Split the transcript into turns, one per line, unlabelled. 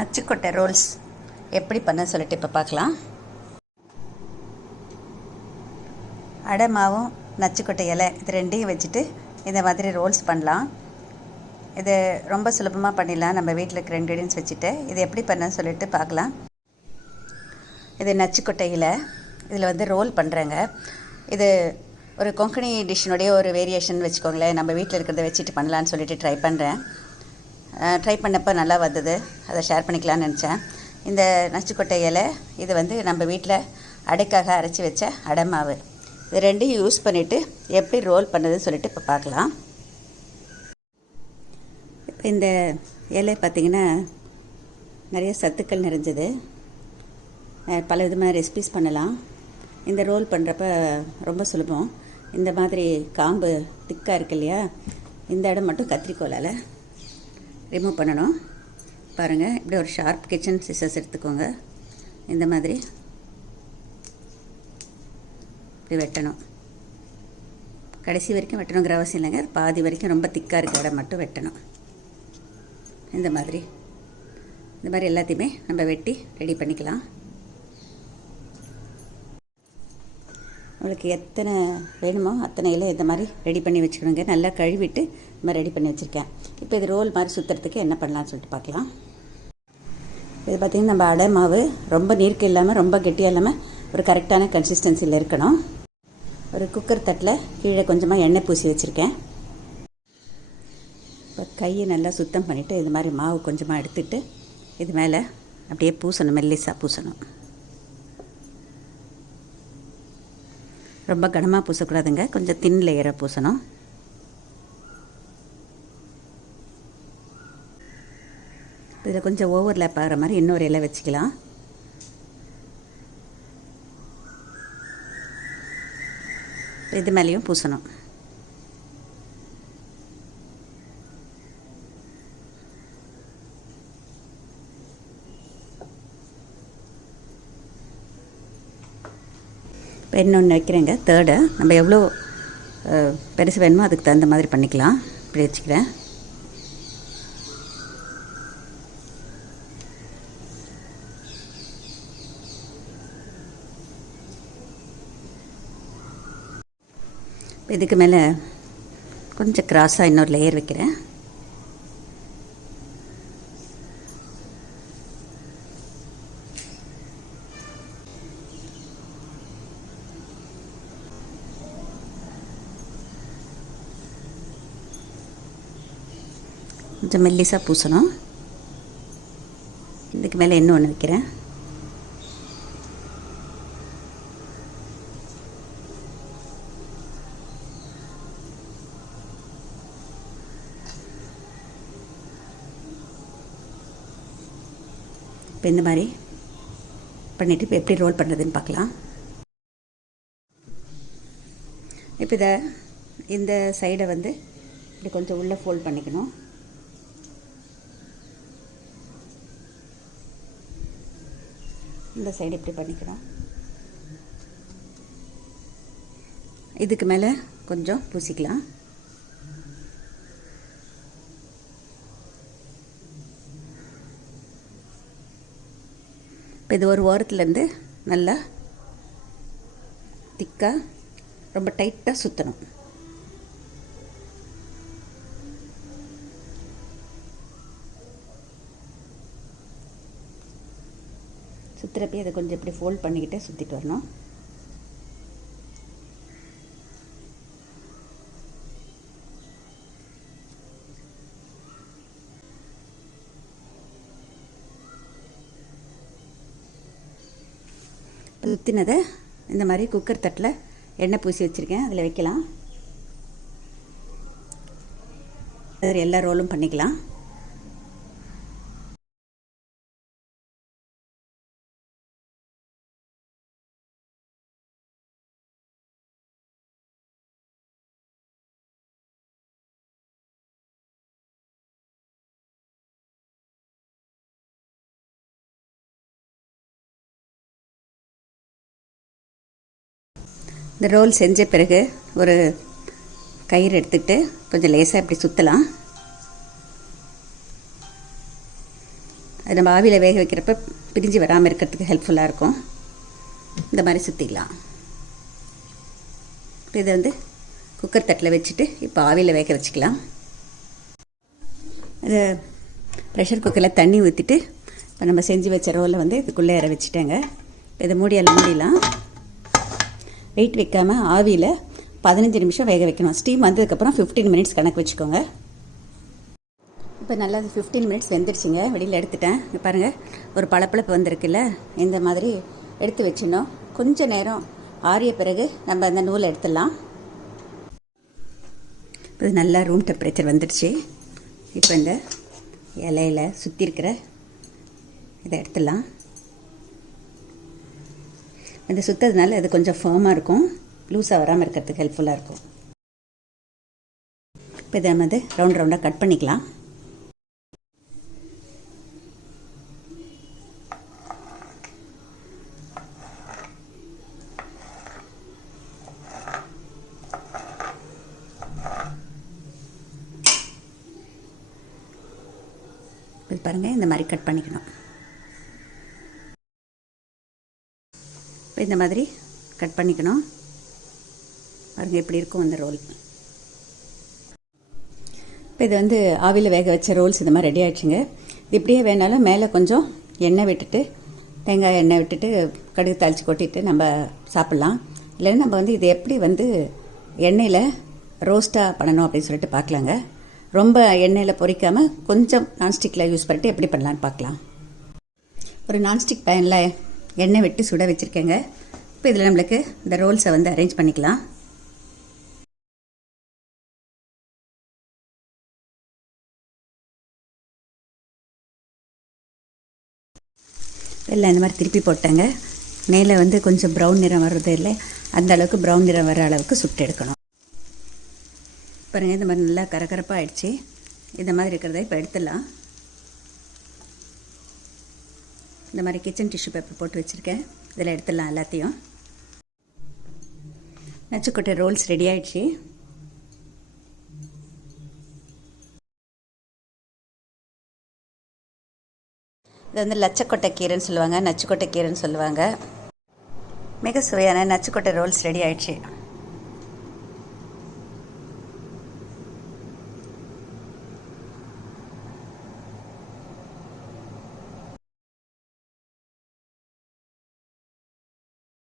நச்சுக்கொட்டை Rolle's. எப்படி பண்ண சொல்லிட்டு இப்போ பார்க்கலாம் அடை மாவும் நச்சுக்கொட்டை இலை இது ரெண்டையும் வச்சுட்டு இந்த மாதிரி ரோல்ஸ் பண்ணலாம். இது ரொம்ப சுலபமாக பண்ணிடலாம். நம்ம வீட்டில் இருக்கிற இன்க்ரீடியன்ஸ் வச்சுட்டு இது எப்படி பண்ண சொல்லிட்டு பார்க்கலாம் இது நச்சுக்கொட்டை இலை. இதில் வந்து ரோல் பண்ணுறேங்க இது ஒரு கொங்கணி டிஷ்ஷினுடைய ஒரு வேரியேஷன் வச்சுக்கோங்களேன். நம்ம வீட்டில் இருக்கிறத வச்சுட்டு பண்ணலான்னு சொல்லிட்டு ட்ரை பண்ணுறேன் ட்ரை பண்ணப்போ நல்லா வந்தது. அதை ஷேர் பண்ணிக்கலாம்னு நினச்சேன். இந்த நச்சுக்கொட்டை இலை இது வந்து நம்ம வீட்டில் அடைக்காக அரைச்சி வச்ச அடை மாவு. இது ரெண்டையும் யூஸ் பண்ணிவிட்டு எப்படி ரோல் பண்ணுதுன்னு சொல்லிட்டு இப்போ பார்க்கலாம். இப்போ இந்த இலை பார்த்திங்கன்னா நிறைய சத்துக்கள் நிறைஞ்சது. பல விதமான ரெசிபிஸ் பண்ணலாம். இந்த ரோல் பண்ணுறப்ப ரொம்ப சுலபம். இந்த மாதிரி காம்பு திக்காக இருக்கு இல்லையா? இந்த இடம் மட்டும் கத்திரிக்கோலால் ரிமூவ் பண்ணணும். பாருங்கள் இப்படி ஒரு ஷார்ப் கிச்சன் சிசர்ஸ் எடுத்துக்கோங்க. இந்த மாதிரி. இப்படி வெட்டணும். கடைசி வரைக்கும் வெட்டணுங்கிற அவசியம் இல்லைங்க. பாதி வரைக்கும் ரொம்ப திக்காக இருக்கிற இடம் மட்டும் வெட்டணும். இந்த மாதிரி. இந்த மாதிரி எல்லாத்தையுமே நம்ம வெட்டி ரெடி பண்ணிக்கலாம். உங்களுக்கு எத்தனை வேணுமோ அத்தனை இலை இந்த மாதிரி ரெடி பண்ணி வச்சுக்கணுங்க. நல்லா கழுவிட்டு இந்த மாதிரி ரெடி பண்ணி வச்சுருக்கேன். இப்போ இது ரோல் மாதிரி சுற்றுறதுக்கு என்ன பண்ணலான்னு சொல்லிட்டு பார்க்கலாம். இது பார்த்திங்கன்னா நம்ம அடை மாவு ரொம்ப நீர்க்கு இல்லாமல் ரொம்ப கெட்டியாக இல்லாமல் ஒரு கரெக்டான கன்சிஸ்டன்சியில் இருக்கணும். ஒரு குக்கர் தட்டில் கீழே கொஞ்சமாக எண்ணெய் பூசி வச்சுருக்கேன். இப்போ கையை நல்லா சுத்தம் பண்ணிவிட்டு இது மாதிரி மாவு கொஞ்சமாக எடுத்துகிட்டு இது மேலே அப்படியே பூசணும் மெல்லிஸாக பூசணும். ரொம்ப கனமாக பூசக்கூடாதுங்க. கொஞ்சம் தின் லேயராக பூசணும். இதில் கொஞ்சம் ஓவர்லேப் ஆகிற மாதிரி இன்னொரு இலை வச்சுக்கலாம். இது மேலேயும் பூசணும். இப்போ வைக்கிறேங்க தேர்டு நம்ம எவ்வளோ பெருசு வேணுமோ அதுக்கு தகுந்த மாதிரி பண்ணிக்கலாம். இப்படி வச்சுக்கிறேன் இதுக்கு மேலே கொஞ்சம் கிராஸாக இன்னொரு லேயர் வைக்கிறேன். கொஞ்சம் மெல்லிசாக பூசணும். இதுக்கு மேலே இன்னும் ஒன்று வைக்கிறேன்? இப்போ இந்த மாதிரி பண்ணிவிட்டு இப்போ எப்படி ரோல் பண்ணுறதுன்னு பார்க்கலாம். இப்போ இதை இந்த சைடை வந்து இப்படி கொஞ்சம் உள்ளே ஃபோல்ட் பண்ணிக்கணும். இந்த சைடு இப்படி பண்ணிக்கிறோம். இதுக்கு மேலே கொஞ்சம் பூசிக்கலாம். இப்போ இது ஒரு ஓரத்துலேருந்து நல்லா திக்காக ரொம்ப டைட்டாக சுற்றணும் சுற்றுறப்பே அதை கொஞ்சம் இப்படி ஃபோல்ட் பண்ணிக்கிட்டே சுற்றிட்டு வரணும். சுற்றினதை இந்த மாதிரி குக்கர் தட்டில் எண்ணெய் பூசி வச்சுருக்கேன். அதில் வைக்கலாம். அதில் எல்லா ரோலும் பண்ணிக்கலாம். இந்த ரோல் செஞ்ச பிறகு ஒரு கயிறு எடுத்துக்கிட்டு கொஞ்சம் லேசாக இப்படி சுற்றலாம் அது நம்ம ஆவியில் வேக வைக்கிறப்ப பிரிஞ்சு வராமல் இருக்கிறதுக்கு ஹெல்ப்ஃபுல்லாக இருக்கும். இந்த மாதிரி சுற்றிடலாம் இப்போ இதை வந்து குக்கர் தட்டில் வச்சுட்டு இப்போ ஆவியில் வேக வச்சுக்கலாம். அது ப்ரெஷர் குக்கரில் தண்ணி ஊற்றிட்டு இப்போ நம்ம செஞ்சு வச்ச ரோலை வந்து இதுக்குள்ளே இற வச்சுட்டேங்க. இதை மூடியால் மூடிலாம் வெயிட் வைக்காமல் ஆவியில் பதினஞ்சு நிமிஷம் வேக வைக்கணும். ஸ்டீம் வந்ததுக்கப்புறம் ஃபிஃப்டீன் மினிட்ஸ் கணக்கு வச்சுக்கோங்க. இப்போ நல்லா ஃபிஃப்டீன் மினிட்ஸ் வெந்துருச்சுங்க. வெளியில் எடுத்துட்டேன். பாருங்கள் ஒரு பளபளப்பு வந்திருக்குல்ல? இந்த மாதிரி எடுத்து வச்சிடணும். கொஞ்சம் நேரம் ஆறிய பிறகு நம்ம அந்த நூலை எடுத்துடலாம். இப்போ நல்லா ரூம் டெம்பரேச்சர் வந்துடுச்சு. இப்போ இந்த இலையில சுற்றி இருக்கிற இதை எடுத்துடலாம். இந்த சுத்ததுனால அது கொஞ்சம் ஃபேமாக இருக்கும். லூஸாக வராமல் இருக்கிறதுக்கு ஹெல்ப்ஃபுல்லாக இருக்கும். இப்போ இதை நம்ம வந்து ரவுண்ட் ரவுண்டாக கட் பண்ணிக்கலாம். இது பாருங்கள் இந்த மாதிரி கட் பண்ணிக்கணும். இப்போ இந்த மாதிரி கட் பண்ணிக்கணும். பாருங்கள் எப்படி இருக்கும் அந்த ரோல். இப்போ இது வந்து ஆவியில் வேக வச்ச ரோல்ஸ் இந்த மாதிரி ரெடி ஆயிடுச்சுங்க. இது இப்படியே வேணாலும் மேலே கொஞ்சம் எண்ணெய் விட்டுட்டு தேங்காய் எண்ணெய் விட்டுட்டு கடுகு தாளித்து கொட்டிட்டு நம்ம சாப்பிட்லாம். இல்லைன்னா நம்ம வந்து இது எப்படி வந்து எண்ணெயில் ரோஸ்ட்டாக பண்ணணும் அப்படின்னு சொல்லிட்டு பார்க்கலாங்க. ரொம்ப எண்ணெயில் பொரிக்காமல் கொஞ்சம் நான்ஸ்டிக்கில் யூஸ் பண்ணிட்டு எப்படி பண்ணலான்னு பார்க்கலாம். ஒரு நான்ஸ்டிக் பேனில் எண்ணெய் விட்டு சுட வச்சுருக்கேங்க. இப்போ இதில் நம்மளுக்கு இந்த ரோல்ஸை வந்து அரேஞ்ச் பண்ணிக்கலாம். எல்லாம் இந்த மாதிரி திருப்பி போட்டேங்க. மேலே வந்து கொஞ்சம் ப்ரௌன் நிறம் வர்றது இல்லை. அந்த அளவுக்கு ப்ரௌன் நிறம் வர அளவுக்கு சுட்டு எடுக்கணும். பாருங்கள் இந்த மாதிரி நல்லா கரகரப்பாக ஆயிடுச்சு. இந்த மாதிரி இருக்கிறத இப்போ எடுத்துடலாம். இந்த மாதிரி கிச்சன் டிஷ்யூ பேப்பர் போட்டு வச்சுருக்கேன். இதில் எடுத்துடலாம் எல்லாத்தையும். நச்சுக்கொட்டை ரோல்ஸ் ரெடி ஆயிடுச்சு. இது வந்து லச்சக்கொட்டை கீரைன்னு சொல்லுவாங்க நச்சுக்கொட்டை கீரைன்னு சொல்லுவாங்க. மிக சுவையான நச்சுக்கொட்டை ரோல்ஸ் ரெடி ஆயிடுச்சு.